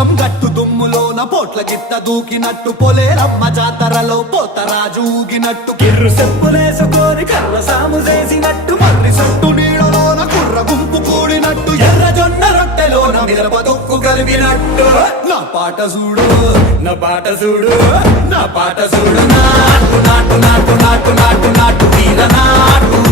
పొలం గట్టు దుమ్ములోన పోట్ల గిట్ట దూకినట్టు పొలేరమ్మ జాతరలో పోతరాజు ఊగినట్టు కిర్రు చెప్పులేసుకొని కర్ర సాము చేసినట్టు మర్రి సొట్టు నీడలోన కుర్ర గుంపు కూడినట్టు ఎర్ర జొన్న రొట్టెలోన మిరప దొక్కు కలిపినట్టు నా పాట చూడు నా పాట చూడు నా పాట చూడు నాటు నాటు నాటు నాటు నాటు నాటు తీర నాటు